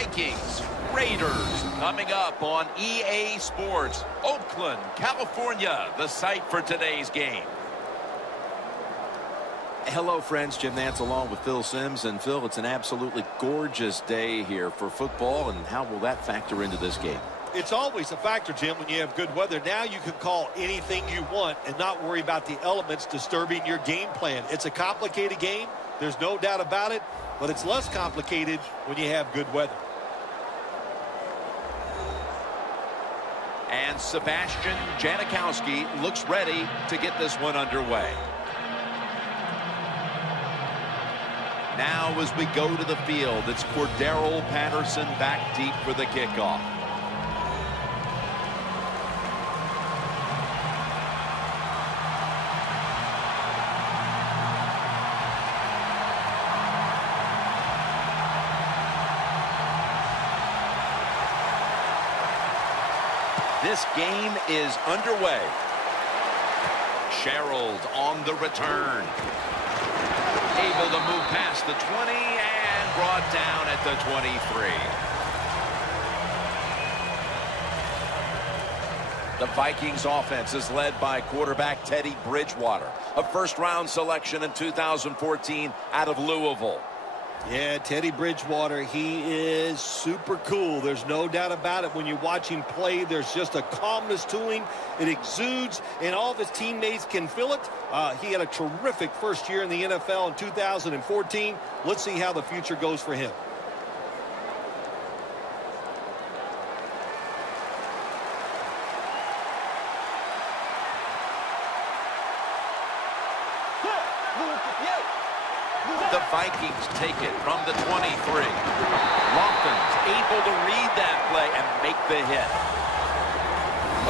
Vikings, Raiders, coming up on EA Sports. Oakland, California, the site for today's game. Hello, friends. Jim Nantz along with Phil Simms. And, Phil, it's an absolutely gorgeous day here for football. And how will that factor into this game? It's always a factor, Jim, when you have good weather. Now you can call anything you want and not worry about the elements disturbing your game plan. It's a complicated game. There's no doubt about it. But it's less complicated when you have good weather. And Sebastian Janikowski looks ready to get this one underway. Now as we go to the field, it's Cordero Patterson back deep for the kickoff. This game is underway. Sherald on the return. Able to move past the 20 and brought down at the 23. The Vikings offense is led by quarterback Teddy Bridgewater, a first-round selection in 2014 out of Louisville. Yeah, Teddy Bridgewater, he is super cool. There's no doubt about it. When you watch him play, there's just a calmness to him. It exudes, and all of his teammates can feel it. He had a terrific first year in the NFL in 2014. Let's see how the future goes for him. The Vikings take it from the 23. Lofton's able to read that play and make the hit.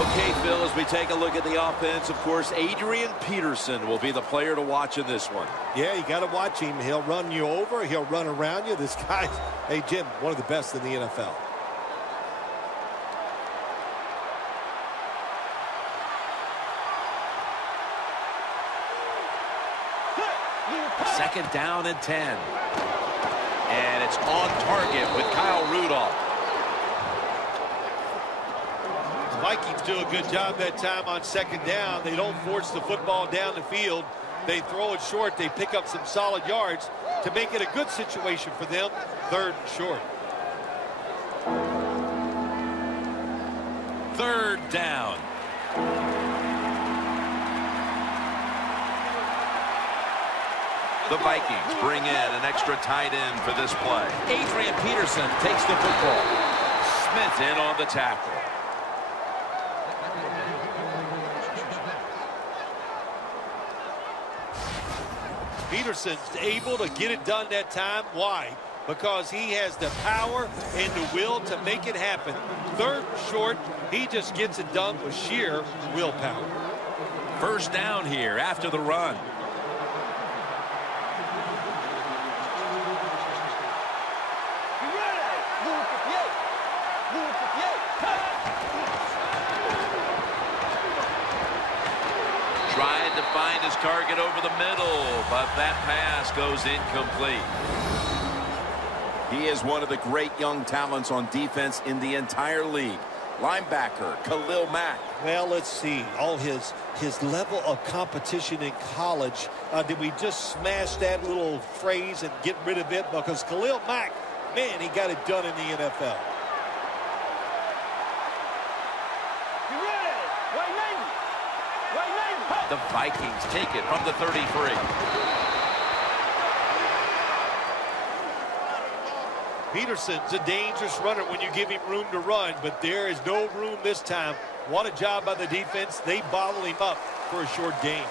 Okay, Phil, as we take a look at the offense, of course, Adrian Peterson will be the player to watch in this one. Yeah, you got to watch him. He'll run you over. He'll run around you. This guy's, hey, Jim, one of the best in the NFL. Second down and 10. And it's on target with Kyle Rudolph. The Vikings do a good job that time on second down. They don't force the football down the field. They throw it short. They pick up some solid yards to make it a good situation for them. Third and short. Third down. The Vikings bring in an extra tight end for this play. Adrian Peterson takes the football. Smith in on the tackle. Peterson's able to get it done that time. Why? Because he has the power and the will to make it happen. Third and short, he just gets it done with sheer willpower. First down here after the run. Tried to find his target over the middle, but that pass goes incomplete. He is one of the great young talents on defense in the entire league. Linebacker Khalil Mack. Well, let's see. All his level of competition in college. Did we just smash that little phrase and get rid of it? Because Khalil Mack, man, he got it done in the NFL. The Vikings take it from the 33. Peterson's a dangerous runner when you give him room to run, but there is no room this time. What a job by the defense. They bottle him up for a short gain.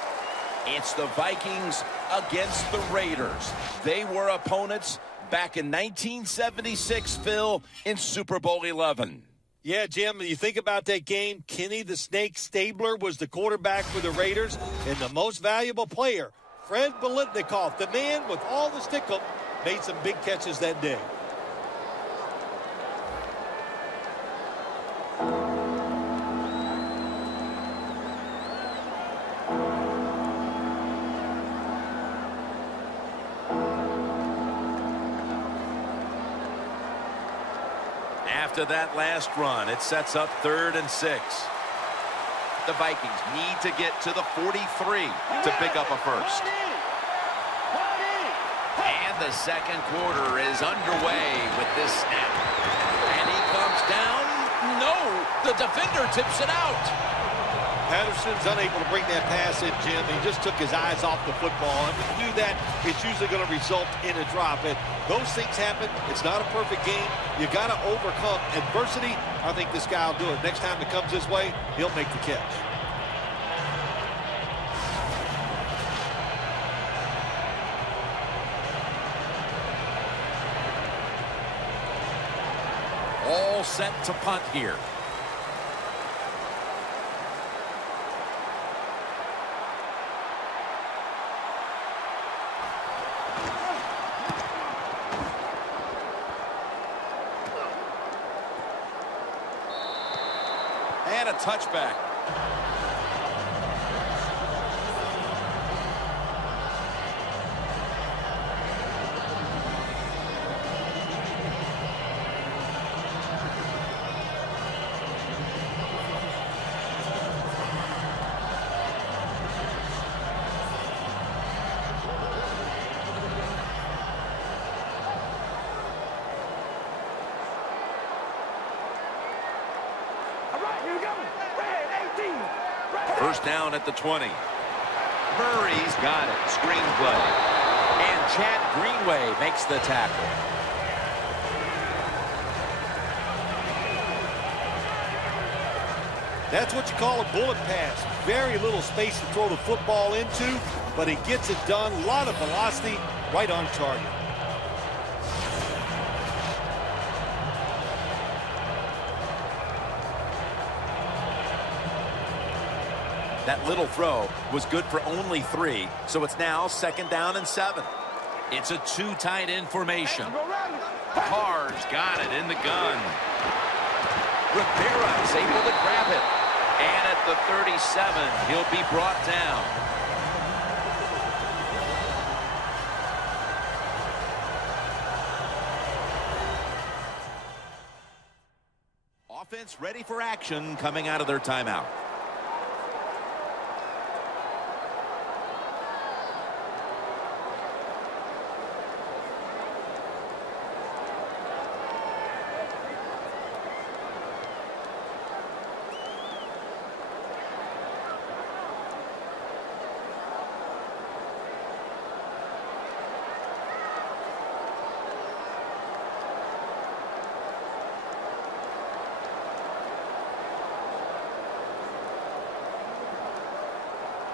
It's the Vikings against the Raiders. They were opponents back in 1976, Phil, in Super Bowl 11. Yeah, Jim, you think about that game, Kenny the Snake Stabler was the quarterback for the Raiders, and the most valuable player, Fred Biletnikoff, the man with all the stick-up, made some big catches that day. After that last run, it sets up 3rd and 6. The Vikings need to get to the 43 to pick up a first. And the second quarter is underway with this snap. And he comes down. No, the defender tips it out. Patterson's unable to bring that pass in, Jim. He just took his eyes off the football. And when you do that, it's usually going to result in a drop. And those things happen. It's not a perfect game. You got to overcome adversity. I think this guy will do it. Next time it comes his way, he'll make the catch. All set to punt here. And a touchback. First down at the 20. Murray's got it. Screenplay. And Chad Greenway makes the tackle. That's what you call a bullet pass. Very little space to throw the football into, but he gets it done. A lot of velocity, right on target. That little throw was good for only 3, so it's now 2nd down and 7. It's a 2 tight end formation. Carr's got it in the gun. Rivera's able to grab it. And at the 37, he'll be brought down. Offense ready for action coming out of their timeout.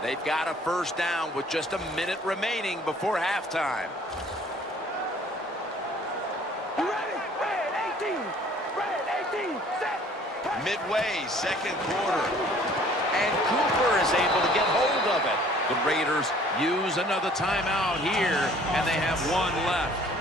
They've got a first down with just a minute remaining before halftime. Midway, second quarter. And Cooper is able to get hold of it. The Raiders use another timeout here, and they have 1 left.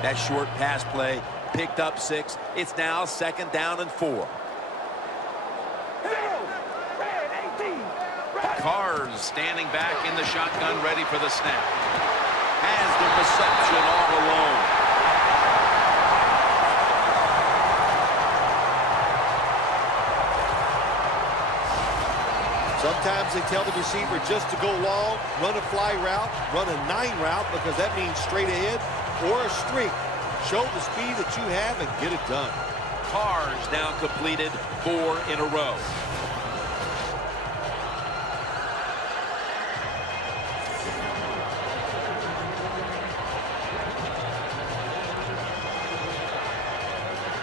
That short pass play picked up 6. It's now 2nd down and 4. Carr's standing back in the shotgun, ready for the snap. Has the reception all alone. Sometimes they tell the receiver just to go long, run a fly route, run a 9 route, because that means straight ahead or a streak. Show the speed that you have and get it done. Carr's now completed 4 in a row.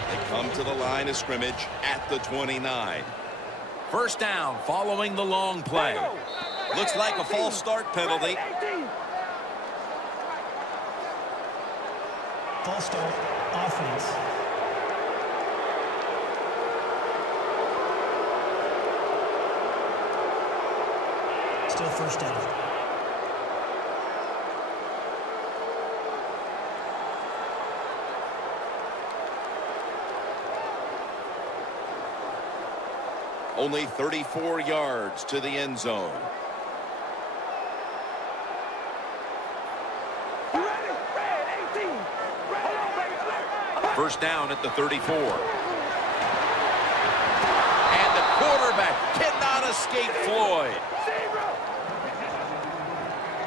They come to the line of scrimmage at the 29. First down following the long play. Looks like a false start penalty. False start, offense. Still first down. Only 34 yards to the end zone. First down at the 34. And the quarterback cannot escape Floyd.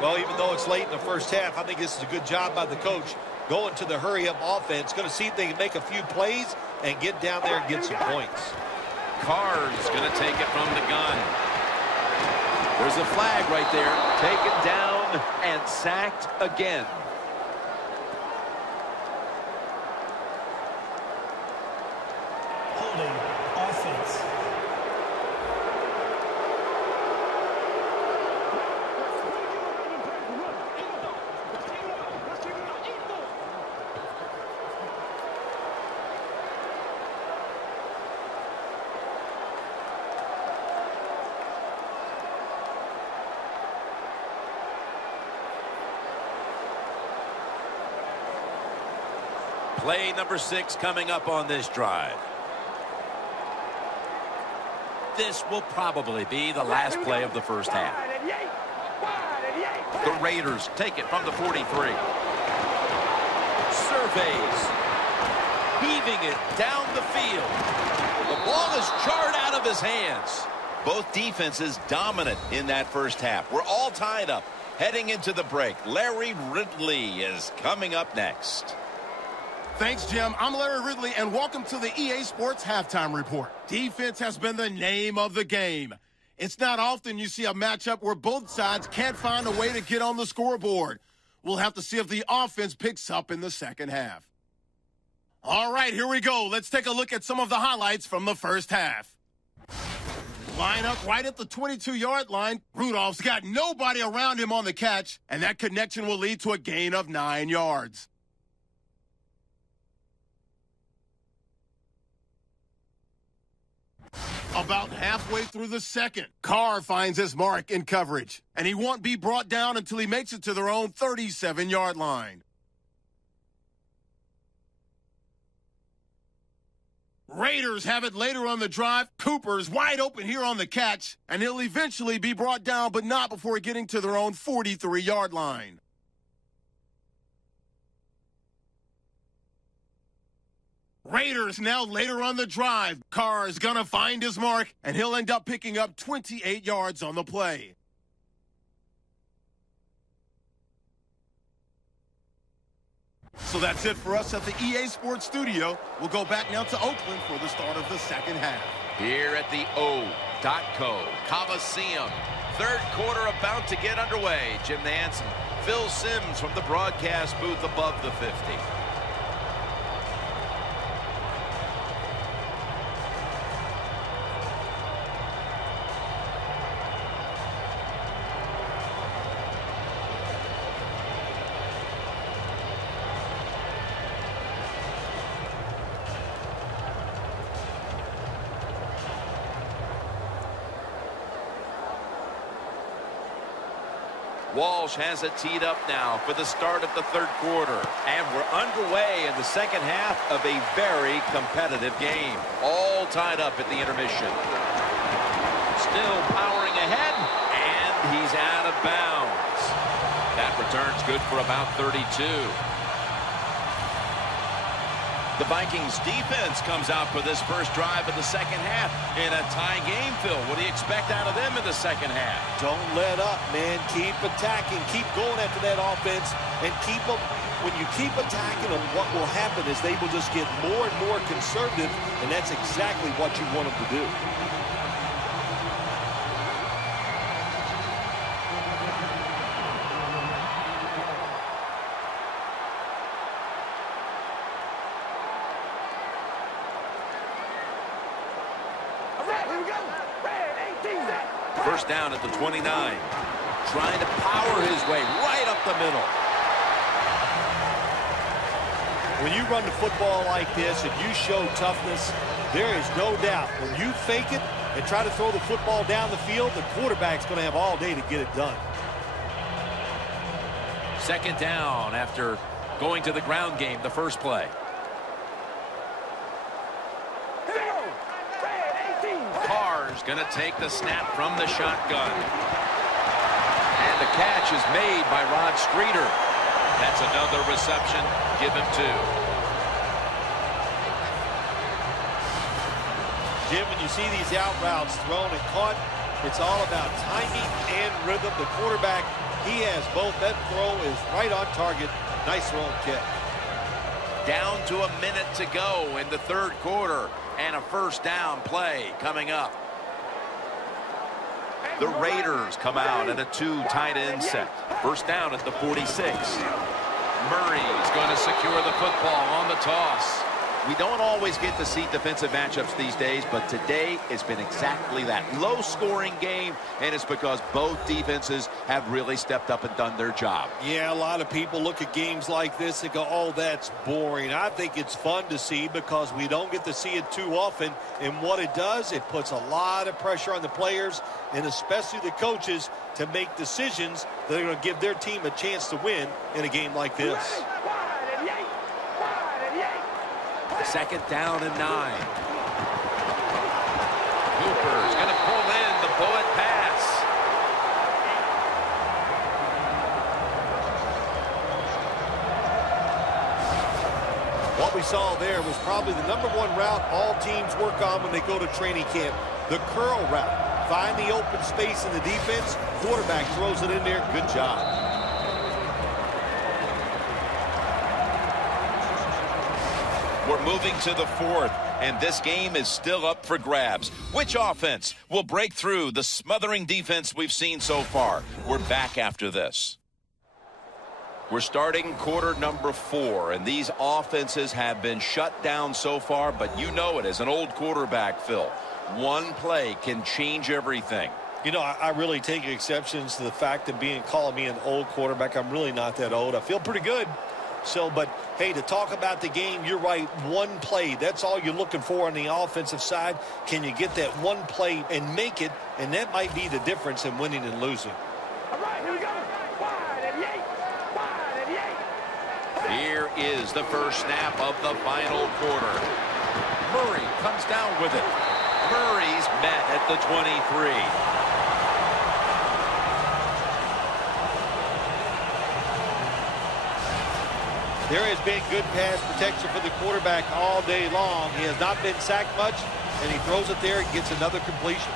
Well, even though it's late in the first half, I think this is a good job by the coach going to the hurry-up offense. Going to see if they can make a few plays and get down there and get some points. Carr's going to take it from the gun. There's a flag right there. Taken down and sacked again. Holding offense. Play number 6 coming up on this drive. This will probably be the last play of the first half. The Raiders take it from the 43. Surveys. Heaving it down the field. The ball is jarred out of his hands. Both defenses dominant in that first half. We're all tied up. Heading into the break, Larry Ridley is coming up next. Thanks, Jim. I'm Larry Ridley, and welcome to the EA Sports Halftime Report. Defense has been the name of the game. It's not often you see a matchup where both sides can't find a way to get on the scoreboard. We'll have to see if the offense picks up in the second half. All right, here we go. Let's take a look at some of the highlights from the first half. Line up right at the 22-yard line. Rudolph's got nobody around him on the catch, and that connection will lead to a gain of 9 yards. About halfway through the second, Carr finds his mark in coverage, and he won't be brought down until he makes it to their own 37-yard line. Raiders have it later on the drive. Cooper's wide open here on the catch, and he'll eventually be brought down, but not before getting to their own 43-yard line. Raiders now later on the drive. Carr is going to find his mark, and he'll end up picking up 28 yards on the play. So that's it for us at the EA Sports Studio. We'll go back now to Oakland for the start of the second half. Here at the O.co Coliseum. Third quarter about to get underway. Jim Nance and Phil Simms from the broadcast booth above the 50. Walsh has it teed up now for the start of the third quarter. And we're underway in the second half of a very competitive game. All tied up at the intermission. Still powering ahead, and he's out of bounds. That return's good for about 32. The Vikings defense comes out for this first drive of the second half in a tie game, Phil. What do you expect out of them in the second half? Don't let up, man. Keep attacking. Keep going after that offense and keep them. When you keep attacking them, what will happen is they will just get more and more conservative, and that's exactly what you want them to do. First down at the 29. Trying to power his way right up the middle. When you run the football like this and you show toughness, there is no doubt when you fake it and try to throw the football down the field, the quarterback's going to have all day to get it done. Second down after going to the ground game the first play. Carr's going to take the snap from the shotgun. And the catch is made by Rod Streeter. That's another reception. Give him 2. Jim, when you see these out routes thrown and caught, it's all about timing and rhythm. The quarterback, he has both. That throw is right on target. Nice throw and catch. Down to a minute to go in the third quarter, and a first down play coming up. The Raiders come out in a 2 tight end set. First down at the 46. Murray's going to secure the football on the toss. We don't always get to see defensive matchups these days, but today it's been exactly that. Low-scoring game, and it's because both defenses have really stepped up and done their job. Yeah, a lot of people look at games like this and go, oh, that's boring. I think it's fun to see because we don't get to see it too often. And what it does, it puts a lot of pressure on the players and especially the coaches to make decisions that are going to give their team a chance to win in a game like this. Second down and 9. Cooper's going to pull in the bullet pass. What we saw there was probably the #1 route all teams work on when they go to training camp. The curl route. Find the open space in the defense. Quarterback throws it in there. Good job. We're moving to the 4th, and this game is still up for grabs. Which offense will break through the smothering defense we've seen so far? We're back after this. We're starting quarter number 4, and these offenses have been shut down so far, but you know it as an old quarterback, Phil. One play can change everything. You know, I really take exceptions to the fact of calling me an old quarterback. I'm really not that old. I feel pretty good. So, but, hey, to talk about the game, you're right, one play. That's all you're looking for on the offensive side. Can you get that one play and make it? And that might be the difference in winning and losing. All right, here we go. Wide and yay. Here is the first snap of the final quarter. Murray comes down with it. Murray's met at the 23. There has been good pass protection for the quarterback all day long. He has not been sacked much, and he throws it there and gets another completion.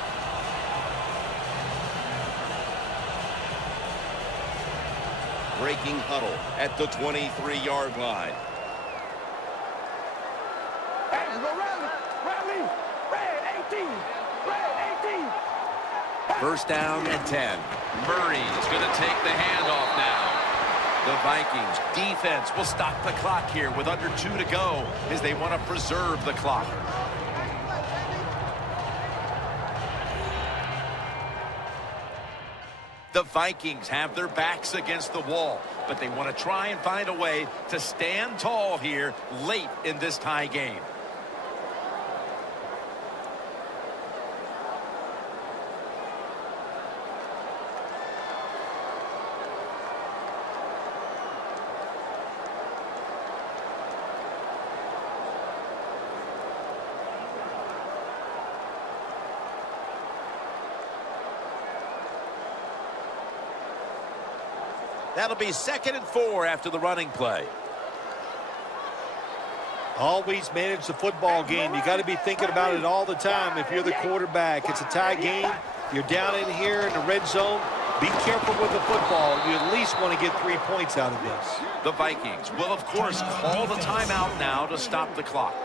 Breaking huddle at the 23-yard line. Hey, go rally, red 18, red 18. First down and 10. Murray's going to take the handoff now. The Vikings defense will stop the clock here with under 2 to go as they want to preserve the clock. The Vikings have their backs against the wall, but they want to try and find a way to stand tall here late in this tie game. That'll be 2nd and 4 after the running play. Always manage the football game. You got to be thinking about it all the time. If you're the quarterback, it's a tie game. You're down in here in the red zone. Be careful with the football. You at least want to get 3 points out of this. The Vikings will, of course, call the timeout now to stop the clock.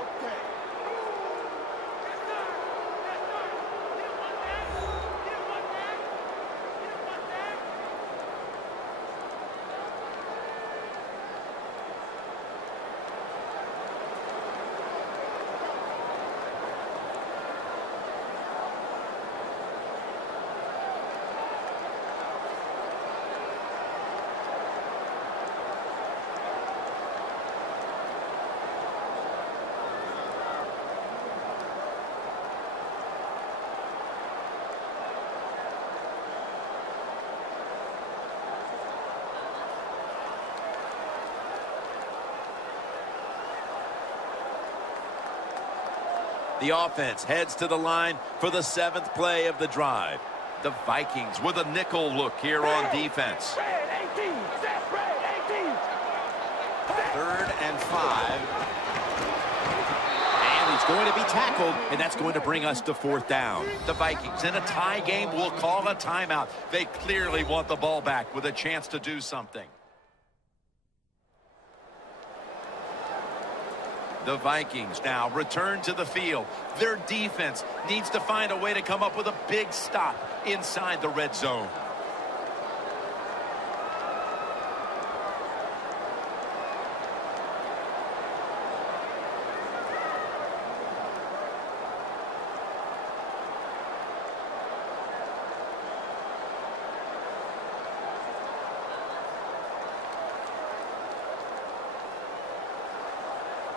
The offense heads to the line for the 7th play of the drive. The Vikings with a nickel look here on defense. Red 18. Set. Red 18. 3rd and 5. And he's going to be tackled, and that's going to bring us to 4th down. The Vikings in a tie game will call a timeout. They clearly want the ball back with a chance to do something. The Vikings now return to the field. Their defense needs to find a way to come up with a big stop inside the red zone.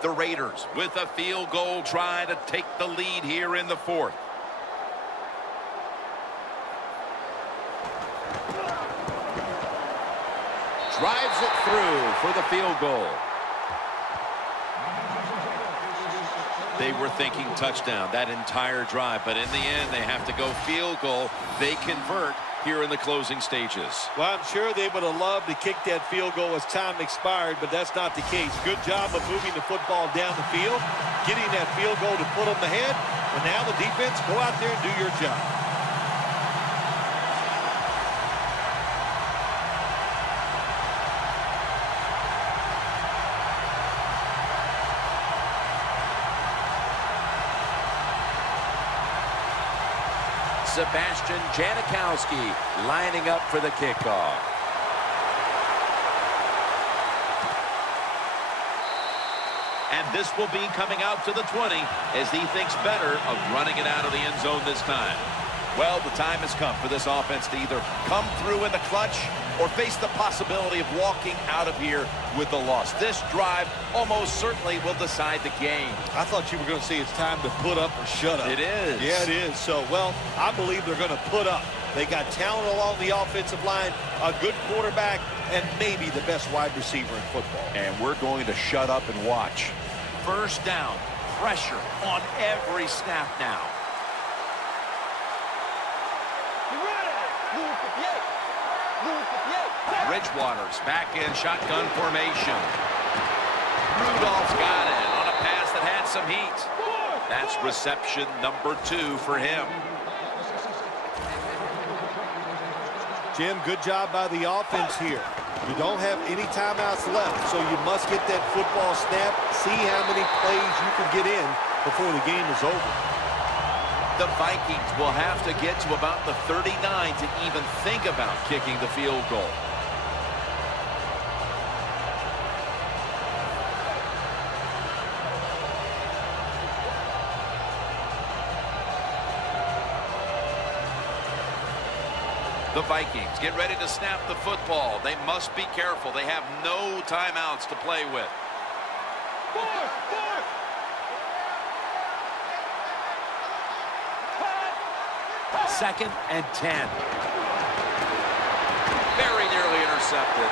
The Raiders with a field goal trying to take the lead here in the 4th. Drives it through for the field goal. They were thinking touchdown that entire drive, but in the end they have to go field goal. They convert here in the closing stages. Well, I'm sure they would have loved to kick that field goal as time expired, but that's not the case. Good job of moving the football down the field, getting that field goal to put them ahead, and now the defense, go out there and do your job. Sebastian Janikowski lining up for the kickoff. And this will be coming out to the 20 as he thinks better of running it out of the end zone this time. Well, the time has come for this offense to either come through in the clutch or face the possibility of walking out of here with a loss. This drive almost certainly will decide the game. I thought you were going to say it's time to put up or shut up. It is. Yeah, it is. So, well, I believe they're going to put up. They got talent along the offensive line, a good quarterback, and maybe the best wide receiver in football. And we're going to shut up and watch. 1st down. Pressure on every snap now. Bridgewater's back in shotgun formation. Rudolph's got it on a pass that had some heat. That's reception number 2 for him. Jim, good job by the offense here. You don't have any timeouts left, so you must get that football snap, see how many plays you can get in before the game is over. The Vikings will have to get to about the 39 to even think about kicking the field goal. The Vikings get ready to snap the football. They must be careful. They have no timeouts to play with. 2nd and 10. Very nearly intercepted.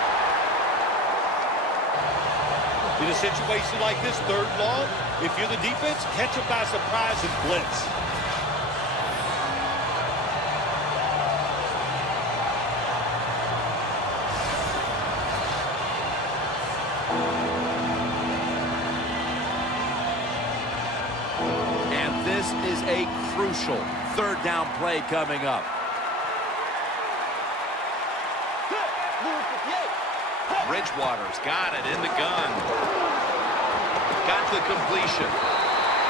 In a situation like this, 3rd long, if you're the defense, catch them by surprise and blitz. And this is a crucial 3rd down play coming up. Bridgewater's got it in the gun. Got the completion.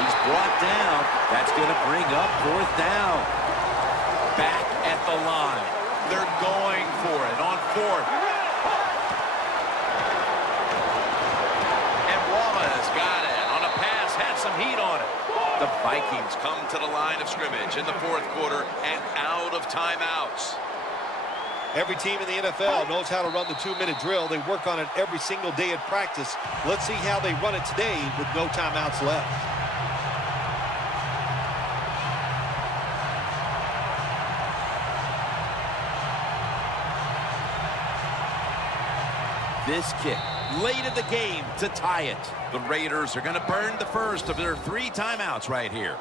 He's brought down. That's going to bring up 4th down. Back at the line. They're going for it on 4th. And Wallace got it on a pass. Had some heat on it. The Vikings come to the line of scrimmage in the 4th quarter and out of timeouts. Every team in the NFL knows how to run the 2-minute drill. They work on it every single day at practice. Let's see how they run it today with no timeouts left. This kick late in the game to tie it. The Raiders are going to burn the first of their 3 timeouts right here.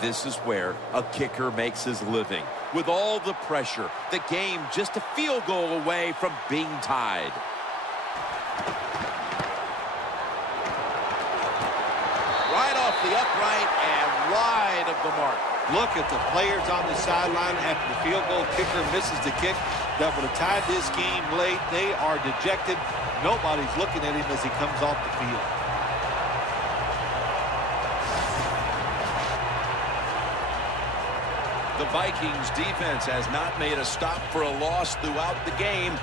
This is where a kicker makes his living. With all the pressure, the game just a field goal away from being tied. Right off the upright and wide of the mark. Look at the players on the sideline after the field goal kicker misses the kick that would have tied this game late. They are dejected. Nobody's looking at him as he comes off the field. The Vikings defense has not made a stop for a loss throughout the game,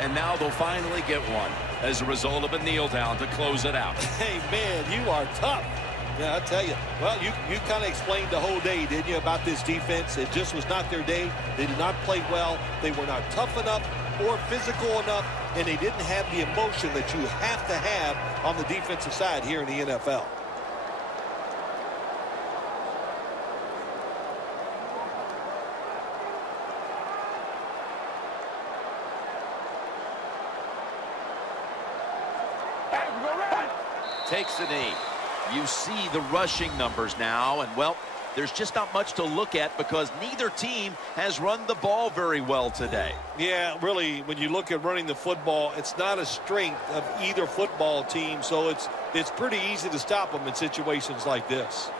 and now they'll finally get one as a result of a kneel down to close it out. Hey, man, you are tough. Yeah, I tell you. Well, you kind of explained the whole day, didn't you, about this defense? It just was not their day. They did not play well. They were not tough enough or physical enough, and they didn't have the emotion that you have to have on the defensive side here in the NFL. Takes the knee. You see the rushing numbers now, and, well, there's just not much to look at because neither team has run the ball very well today. Yeah, really, when you look at running the football, it's not a strength of either football team, so it's pretty easy to stop them in situations like this.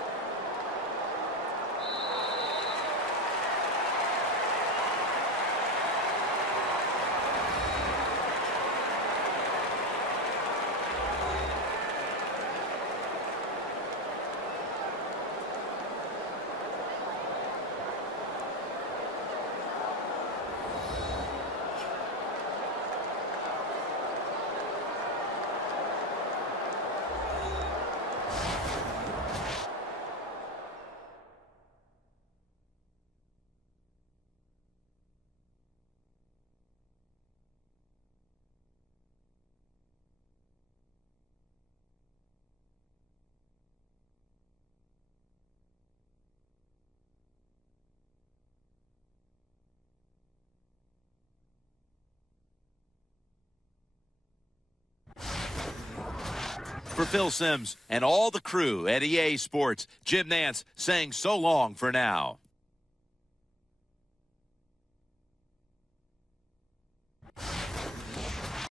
For Phil Simms and all the crew at EA Sports, Jim Nantz saying so long for now.